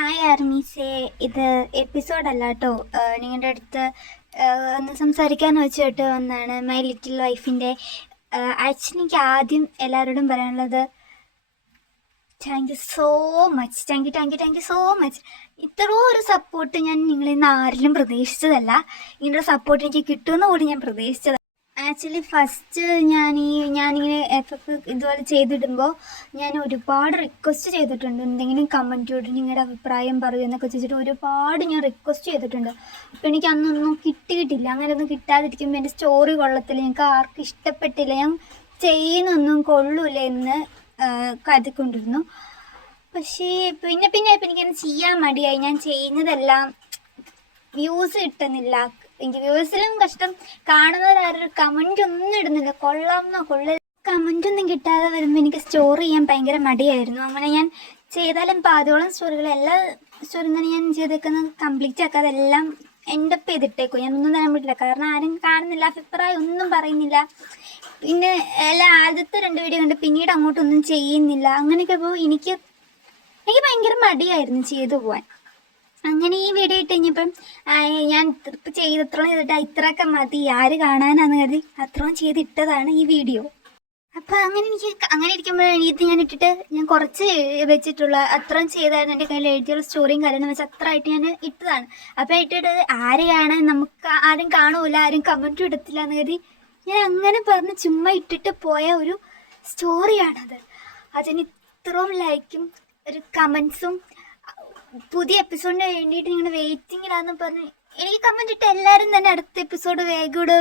Hi ആർമീസേ, ഇത് എപ്പിസോഡല്ല കേട്ടോ. നിങ്ങളുടെ അടുത്ത് ഒന്ന് സംസാരിക്കാമെന്ന് വെച്ചിട്ട് വന്നാണ് മൈ ലിറ്റിൽ വൈഫിൻ്റെ. ആക്ച്വലി എനിക്ക് ആദ്യം എല്ലാവരോടും പറയാനുള്ളത് thank you so much. Thank you so much. ഇത്രയും ഒരു സപ്പോർട്ട് ഞാൻ നിങ്ങളിൽ നിന്ന് ആരിലും പ്രതീക്ഷിച്ചതല്ല. ഇങ്ങനൊരു സപ്പോർട്ട് എനിക്ക് കിട്ടുമെന്ന് കൂടി ഞാൻ പ്രതീക്ഷിച്ചതല്ല. ആക്ച്വലി ഫസ്റ്റ് ഞാനിങ്ങനെ എഫ് ഇതുപോലെ ചെയ്തിടുമ്പോൾ ഞാൻ ഒരുപാട് റിക്വസ്റ്റ് ചെയ്തിട്ടുണ്ട്. എന്തെങ്കിലും കമൻറ്റ് ഇട്ട് നിങ്ങളുടെ അഭിപ്രായം പറയൂ എന്നൊക്കെ ചോദിച്ചിട്ട് ഒരുപാട് ഞാൻ റിക്വസ്റ്റ് ചെയ്തിട്ടുണ്ട്. അപ്പോൾ എനിക്ക് അന്നൊന്നും കിട്ടിയിട്ടില്ല. അങ്ങനെയൊന്നും കിട്ടാതിരിക്കുമ്പോൾ എൻ്റെ സ്റ്റോറി കൊള്ളത്തില്ല, ഞങ്ങൾക്ക് ആർക്കും ഇഷ്ടപ്പെട്ടില്ല, ഞാൻ ചെയ്യുന്നൊന്നും കൊള്ളൂല എന്ന് കരുതിക്കൊണ്ടിരുന്നു. പക്ഷേ പിന്നെ ഇപ്പം എനിക്കത് ചെയ്യാൻ മടിയായി. ഞാൻ ചെയ്യുന്നതെല്ലാം വ്യൂസ് കിട്ടുന്നില്ല. എനിക്ക് വ്യൂസിലും കഷ്ടം, കാണുന്നവരാരും കമൻ്റ് ഒന്നും ഇടുന്നില്ല. കൊള്ളാമെന്നോ കമൻ്റ് ഒന്നും കിട്ടാതെ വരുമ്പോൾ എനിക്ക് സ്റ്റോറി ചെയ്യാൻ ഭയങ്കര മടിയായിരുന്നു. അങ്ങനെ ഞാൻ ചെയ്താലും പാതിയോളം സ്റ്റോറികൾ എല്ലാ സ്റ്റോറിയും തന്നെ ഞാൻ ചെയ്തേക്കുന്നത് കംപ്ലീറ്റ് ആക്കാതെ എല്ലാം എൻഡപ്പ് ചെയ്തിട്ടേക്കും. ഞാൻ ഒന്നും തരാൻ പറ്റില്ല, കാരണം ആരും കാണുന്നില്ല, അഭിപ്രായം ഒന്നും പറയുന്നില്ല. പിന്നെ ആദ്യത്തെ 2 വീഡിയോ കണ്ട് പിന്നീട് അങ്ങോട്ടൊന്നും ചെയ്യുന്നില്ല. അങ്ങനെയൊക്കെ പോകുമ്പോൾ എനിക്ക് ഭയങ്കര മടിയായിരുന്നു ചെയ്തു പോകാൻ. അങ്ങനെ ഈ വീഡിയോ ഇട്ട് കഴിഞ്ഞപ്പം ഞാൻ ഇപ്പം ചെയ്തത്രോളം ചെയ്തിട്ട് ഇത്രയൊക്കെ മതി, ആര് കാണാനാന്ന് കരുതി അത്രയും ചെയ്തിട്ടതാണ് ഈ വീഡിയോ. അപ്പം അങ്ങനെ ഇരിക്കുമ്പോഴാണ് ഇത് ഞാൻ ഇട്ടിട്ട് ഞാൻ കുറച്ച് വെച്ചിട്ടുള്ള അത്രയും ചെയ്തായിരുന്നു. എൻ്റെ കയ്യിൽ എഴുതിയുള്ള സ്റ്റോറിയും കാര്യങ്ങളും വെച്ച് അത്ര ആയിട്ട് ഞാൻ ഇട്ടതാണ്. അപ്പം ഇട്ടിട്ട് ആരെയാണ്, നമുക്ക് ആരും കാണൂല, ആരും കമൻറ്റും ഇടത്തില്ല എന്ന് കരുതി ഞാൻ അങ്ങനെ പറഞ്ഞ് ചുമ്മാ ഇട്ടിട്ട് പോയ ഒരു സ്റ്റോറിയാണത്. അതിന് ഇത്രയും ലൈക്കും ഒരു കമൻസും പുതിയ എപ്പിസോഡിന് വേണ്ടിയിട്ട് നിങ്ങൾ വെയിറ്റിങ്ങിലാന്ന് പറഞ്ഞ് എനിക്ക് കമൻറ്റ് ഇട്ട് എല്ലാവരും തന്നെ അടുത്ത എപ്പിസോഡ് വേഗൂടോ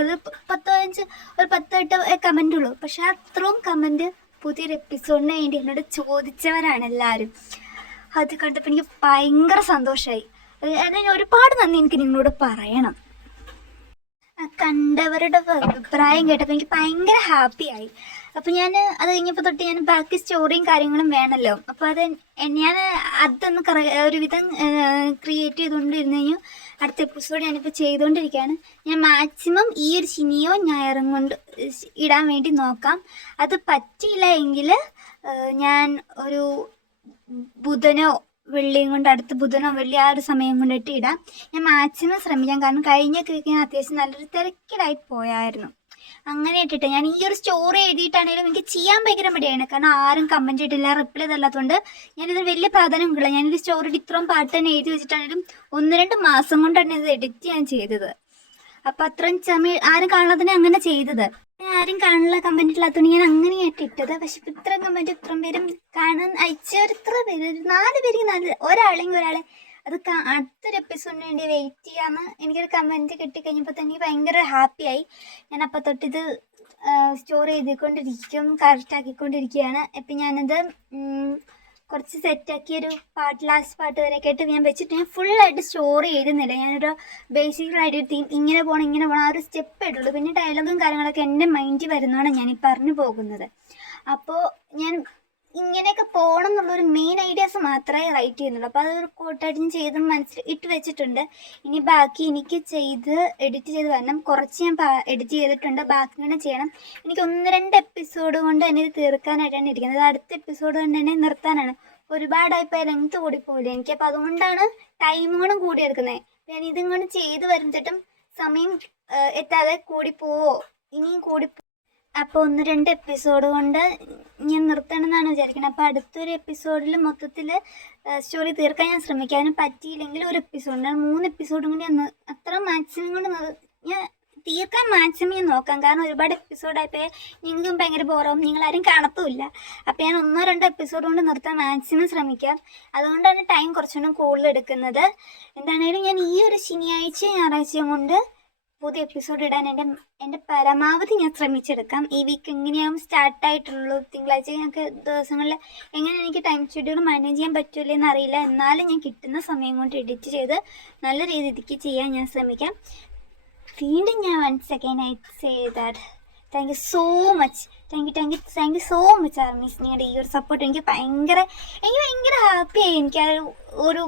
ഒരു 10-8 കമൻ്റ് ഉള്ളൂ. പക്ഷെ അത്രയും കമൻറ്റ് പുതിയൊരു എപ്പിസോഡിന് വേണ്ടി എന്നോട് ചോദിച്ചവരാണ് എല്ലാവരും. അത് കണ്ടപ്പോൾ എനിക്ക് ഭയങ്കര സന്തോഷമായി. അതിന് ഒരുപാട് നന്ദി എനിക്ക് നിങ്ങളോട് പറയണം. കണ്ടവരുടെ അഭിപ്രായം കേട്ടപ്പോൾ എനിക്ക് ഭയങ്കര ഹാപ്പിയായി. അപ്പം ഞാൻ അത് കഴിഞ്ഞപ്പോൾ തൊട്ട് ഞാൻ ബാക്കി സ്റ്റോറിയും കാര്യങ്ങളും വേണമല്ലോ. അപ്പോൾ ഞാൻ അതൊന്ന് ഒരുവിധം ക്രിയേറ്റ് ചെയ്തുകൊണ്ടിരുന്നു കഴിഞ്ഞു. അടുത്ത എപ്പിസോഡ് ഞാനിപ്പോൾ ചെയ്തുകൊണ്ടിരിക്കുകയാണ്. ഞാൻ മാക്സിമം ഈ ഒരു ശനിയോ ഞായറും കൊണ്ട് ഇടാൻ വേണ്ടി നോക്കാം. അത് പറ്റിയില്ല എങ്കിൽ ഞാൻ ഒരു ബുധനോ വെള്ളിയും കൊണ്ട് അടുത്ത ബുധനോ വെള്ളി ആ ഒരു സമയം കൊണ്ടിട്ട് ഇടാം. ഞാൻ മാക്സിമം ശ്രമിക്കാം, കാരണം കഴിഞ്ഞൊക്കെ ഞാൻ അത്യാവശ്യം നല്ലൊരു തിരക്കിലായി പോയായിരുന്നു. അങ്ങനെ ഇട്ടിട്ട് ഞാൻ ഈ ഒരു സ്റ്റോറി എഴുതിയിട്ടാണെങ്കിലും എനിക്ക് ചെയ്യാൻ ഭയങ്കര മടിയാണ്, കാരണം ആരും കമൻറ്റ് ഇട്ടില്ല, റിപ്ലൈ തല്ലാത്തതുകൊണ്ട് ഞാനിത് വലിയ പ്രാധാന്യം കൊടുക്കില്ല. ഞാനൊരു സ്റ്റോറി ഇത്രയും പാട്ട് തന്നെ എഴുതി വെച്ചിട്ടാണെങ്കിലും 1-2 മാസം കൊണ്ടാണ് ഇത് എഡിറ്റ് ചെയ്യാൻ ചെയ്തത്. അപ്പം അത്രയും സമയം ആരും കാണാതെ അങ്ങനെ ചെയ്തത്. ആരും കാണില്ല, കമൻറ്റ് ഇല്ലാത്തതുകൊണ്ട് ഞാൻ അങ്ങനെയായിട്ട് ഇട്ടത്. പക്ഷെ ഇപ്പം ഇത്രയും കമൻറ്റ് ഇത്രയും പേരും കാണാൻ അയച്ചവർ ഇത്ര പേര്, 4 പേർക്ക് ഒരാളെ അത് അടുത്തൊരു എപ്പിസോഡിന് വേണ്ടി വെയിറ്റ് ചെയ്യാമെന്ന് എനിക്കൊരു കമൻറ്റ് കിട്ടിക്കഴിഞ്ഞപ്പോൾ തന്നെ ഭയങ്കര ഹാപ്പിയായി. ഞാൻ അപ്പം തൊട്ടിത് സ്റ്റോർ ചെയ്തുകൊണ്ടിരിക്കും, കറക്റ്റ് ആക്കിക്കൊണ്ടിരിക്കുകയാണ്. ഇപ്പം ഞാനത് കുറച്ച് സെറ്റാക്കിയൊരു ലാസ്റ്റ് പാട്ട് വരെയൊക്കെ ആയിട്ട് ഞാൻ വെച്ചിട്ട് ഞാൻ ഫുള്ളായിട്ട് സ്റ്റോറി എഴുതുന്നില്ല. ഞാനൊരു ബേസിക്കലായിട്ട് തീം ഇങ്ങനെ പോകണം ആ ഒരു സ്റ്റെപ്പ് ഇട്ടുള്ളൂ. പിന്നെ ഡയലോഗും കാര്യങ്ങളൊക്കെ എൻ്റെ മൈൻഡിൽ വരുന്നതാണ് ഞാൻ ഈ പറഞ്ഞു പോകുന്നത്. അപ്പോൾ ഞാൻ ഇങ്ങനെയൊക്കെ പോകണം എന്നുള്ളൊരു മെയിൻ ഐഡിയാസ് മാത്രമേ റൈറ്റ് ചെയ്യുന്നുള്ളൂ. അപ്പോൾ അതൊരു കോട്ടായിട്ട് ഞാൻ ചെയ്ത് മനസ്സിൽ ഇട്ട് വെച്ചിട്ടുണ്ട്. ഇനി ബാക്കി എനിക്ക് എഡിറ്റ് ചെയ്ത് വരണം. കുറച്ച് ഞാൻ എഡിറ്റ് ചെയ്തിട്ടുണ്ട്, ബാക്കി കൂടെ ചെയ്യണം. എനിക്ക് 1-2 എപ്പിസോഡ് കൊണ്ട് തന്നെ ഇത് തീർക്കാനായിട്ടാണ് ഇരിക്കുന്നത്. അടുത്ത എപ്പിസോഡ് കൊണ്ട് തന്നെ നിർത്താനാണ്. ഒരുപാടായിപ്പോൾ ലെങ്ത് കൂടിപ്പോയില്ല എനിക്ക്. അപ്പോൾ അതുകൊണ്ടാണ് ടൈമുകളും കൂടിയെടുക്കുന്നത്. ഞാൻ ഇതിങ്ങനെ ചെയ്ത് വരുമ്പോഴത്തേട്ടും സമയം എത്താതെ കൂടിപ്പോവോ, ഇനിയും അപ്പോൾ 1-2 എപ്പിസോഡ് കൊണ്ട് ഞാൻ നിർത്തണമെന്നാണ് വിചാരിക്കുന്നത്. അപ്പോൾ അടുത്തൊരു എപ്പിസോഡിൽ മൊത്തത്തിൽ സ്റ്റോറി തീർക്കാൻ ഞാൻ ശ്രമിക്കാം. അതിന് പറ്റിയില്ലെങ്കിൽ ഒരു എപ്പിസോഡിന് 3 എപ്പിസോഡും കൂടി അത്ര മാക്സിമം കൊണ്ട് ഞാൻ തീർക്കാൻ മാക്സിമം ഞാൻ നോക്കാം. കാരണം ഒരുപാട് എപ്പിസോഡായപ്പോൾ നിങ്ങൾക്കും ഭയങ്കര ബോറാവും, നിങ്ങളാരും കാണത്തുമില്ല. അപ്പോൾ ഞാൻ 1-2 എപ്പിസോഡ് കൊണ്ട് നിർത്താൻ മാക്സിമം ശ്രമിക്കാം. അതുകൊണ്ടാണ് ടൈം കുറച്ചുകൂടെ കൂടുതൽ എടുക്കുന്നത്. എന്താണെങ്കിലും ഞാൻ ഈ ഒരു ഞായറാഴ്ചയും കൊണ്ട് പുതിയ എപ്പിസോഡ് ഇടാൻ എൻ്റെ പരമാവധി ഞാൻ ശ്രമിച്ചെടുക്കാം. ഈ വീക്ക് എങ്ങനെയാവും സ്റ്റാർട്ടായിട്ടുള്ളൂ, തിങ്കളാഴ്ച ഞങ്ങൾക്ക് ദിവസങ്ങളിൽ എങ്ങനെ എനിക്ക് ടൈം ഷെഡ്യൂൾ മാനേജ് ചെയ്യാൻ പറ്റില്ലെന്ന് അറിയില്ല. എന്നാലും ഞാൻ കിട്ടുന്ന സമയം കൊണ്ട് എഡിറ്റ് ചെയ്ത് നല്ല രീതിക്ക് ചെയ്യാൻ ഞാൻ ശ്രമിക്കാം. വീണ്ടും ഞാൻ once again I say that thank you so much. Thank you so much armies. നിങ്ങളുടെ ഈ ഒരു സപ്പോർട്ട് എനിക്ക് ഭയങ്കര ഹാപ്പിയായി. എനിക്ക് ഒരു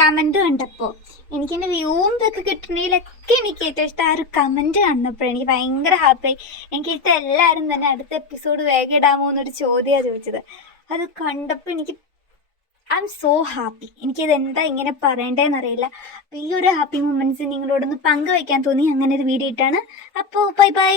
കമൻറ്റ് കണ്ടപ്പോൾ എനിക്കെൻ്റെ വ്യൂവും ഇതൊക്കെ കിട്ടണമെങ്കിലൊക്കെ എനിക്ക് ഏറ്റവും ഇഷ്ടം ആ ഒരു കമൻറ്റ് കണ്ടപ്പോൾ എനിക്ക് ഭയങ്കര ഹാപ്പിയായി. എനിക്കിഷ്ടം എല്ലാവരും തന്നെ അടുത്ത എപ്പിസോഡ് വേഗം ഇടാമോ എന്നൊരു ചോദ്യമാണ് ചോദിച്ചത്. അത് കണ്ടപ്പോൾ എനിക്ക് ഐ എം സോ ഹാപ്പി. എനിക്കിത് എന്താ ഇങ്ങനെ പറയേണ്ടതെന്ന് അറിയില്ല. അപ്പോൾ ഈ ഒരു ഹാപ്പി മൊമെൻറ്റ്സ് നിങ്ങളോടൊന്ന് പങ്കുവയ്ക്കാൻ തോന്നി, അങ്ങനെ ഒരു വീഡിയോ ഇട്ടാണ്. അപ്പോൾ ബൈ ബൈ.